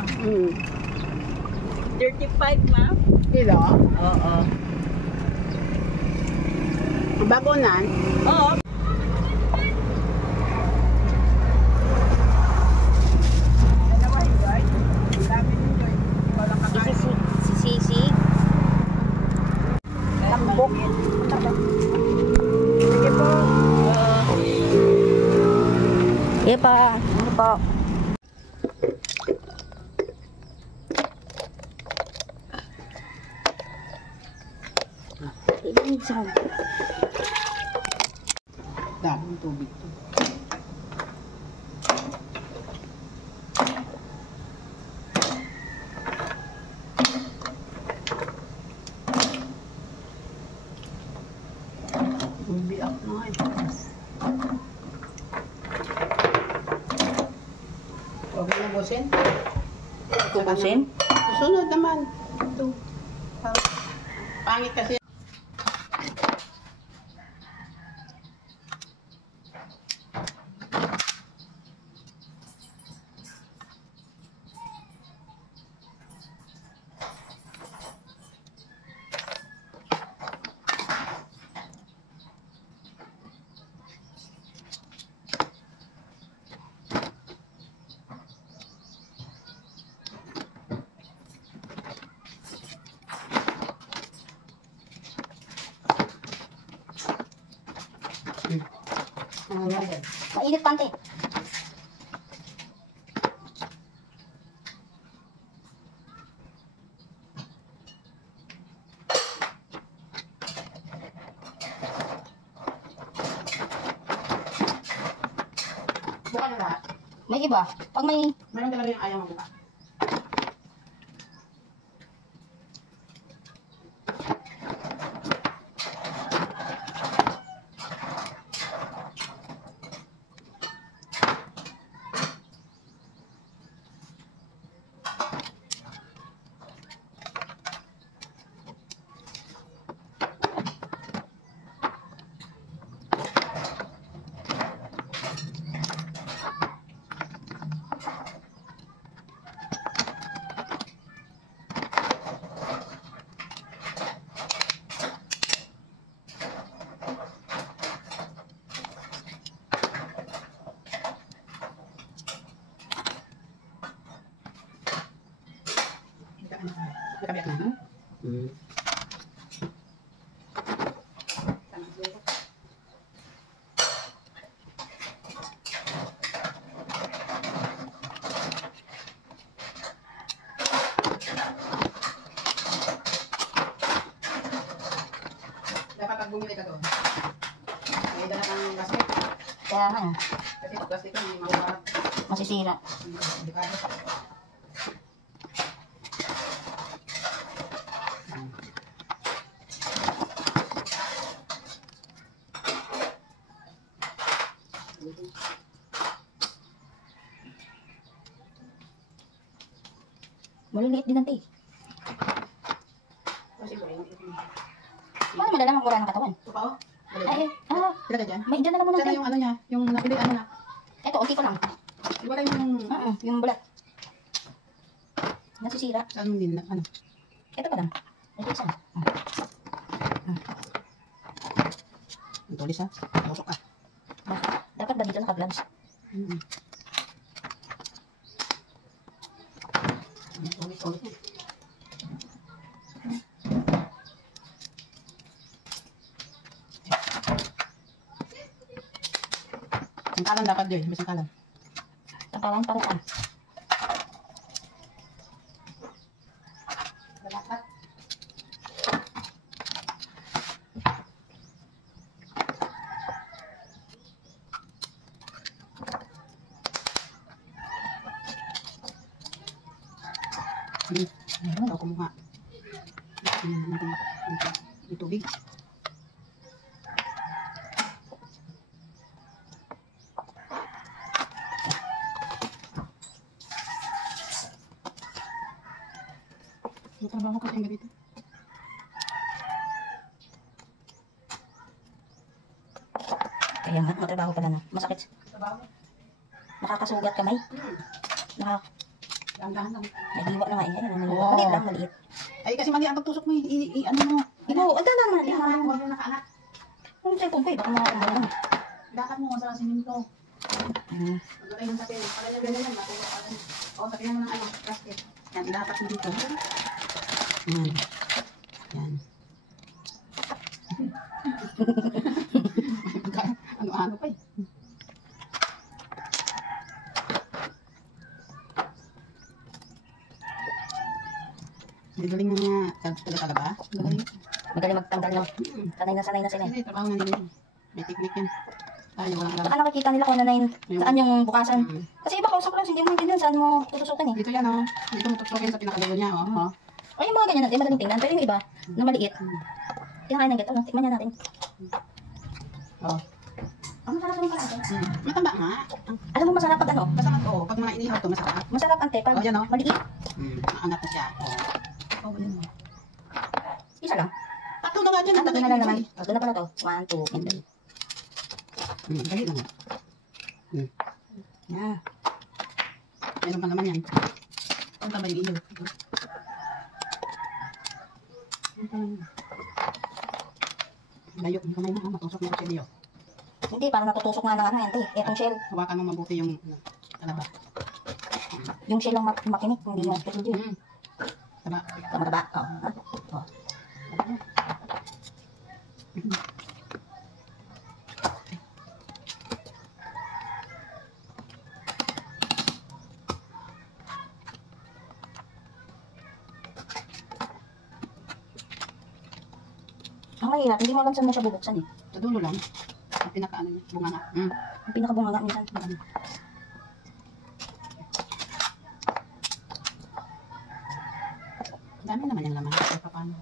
Hmm. 35, ma'am. Kilo? Oo. Bagonan? Oo. Sisi. Tambok. Sige po. Iya pa. Ano po? Ibig Daming tubig to. Biak na eh. Huwag mo nabusin. Kubusin? Susunod naman. Ito. Pangit kasi. Mainit pante. Buka na lahat. May iba. Pag may... Meron talaga yung ayaw mabuka. Nakabiyak na, ha? Dapat pag bumili ka doon, may dala kang basket. Kaya nga. Kasi pag plastic ka, hindi mahuharap. Masisira. Delikado. Maliliit din ang tape. Kasi ko rin. Paano malalaman kung wala ng katawan? Ito pa, oh. Ay, Sila ka dyan? may dyan na lang muna Sana tape. yung ano niya, yung napilian mo na. Ito, unti ko lang. Wala yung, Yung bulat. Nasisira. saan din na, ano. Ito pa lang. Ito isa. Ang tulis ha, busok ka. Dapat ba dito naka-gloves? Tulis. Ang kalan dapat Joy, mas ang kalan. Takawan pa rin ah. Dapat. Meron ako mukha. Yung tubig. Trabaho kasi ang ganito. Kaya nga, matrabaho pala na. Masakit. Trabaho? Nakakasugat kamay. Dahan-dahan lang. Ay, hiwa na nga eh. Ano, Oo. maliit lang, maliit. Ay, kasi mali ang pagtusok mo. Ano mo. Ito, ang tanda naman. Hindi naman huwag yung nakaanak. Ang cellphone ko eh, baka makakamalan lang. Dapat mo sa siminto. Hmm. Magulay yung papel. Para yung ganyan lang. Matulog ka rin. O, sabihan mo ng ano, basket. Yan, dapat mo dito. Yan. Yan. Ano-ano pa eh. Galing mo nga. Taga ba? Galing. Magaling magtanggal ng sanay na sila. Kasi trabaho nga nila yun. May technique yan. Tayo walang Saka gala. nakikita nila kung ano na yun, saan yung bukasan. Kasi iba kausap lang, hindi mo maintindihan saan mo tutusukin eh. Dito yan oh. Dito mo tutukin sa pinakagayo niya oh. Ay, yung mga ganyan natin, madaling tingnan. Pero yung iba, na maliit, kinakain ng gato. Tikman niya natin. Oh. Ang masarap naman pala ito. Matanda nga. Alam mo masarap pag ano? Masarap to. Pag mga inihaw to, masarap. Masarap ante pag Oh, yan, oh. maliit. Maangat na siya. Oh, yan oh. Isa lang. Tatlo na nga dyan. Tatlo na lang naman. Tatlo na pala to. 1, 2, and 3. Dali lang. Yeah. Meron pa naman yan. Punta ba yung iyo? Layo. Yung kamay mo. Matusok mo siya iyo. Hindi, parang natutusok nga ng ano ante. Etong shell. Hawakan mo mabuti yung talaba. Yung shell lang makinig, hindi yung special dito. Taba. Mataba. Oh. Ang mahirap, hindi mo alam saan mo siya bubuksan eh. Sa dulo lang. Ang pinaka ano niya. Bunga nga. Ang pinakabunga nga minsan. Dami naman yung laman. Paano?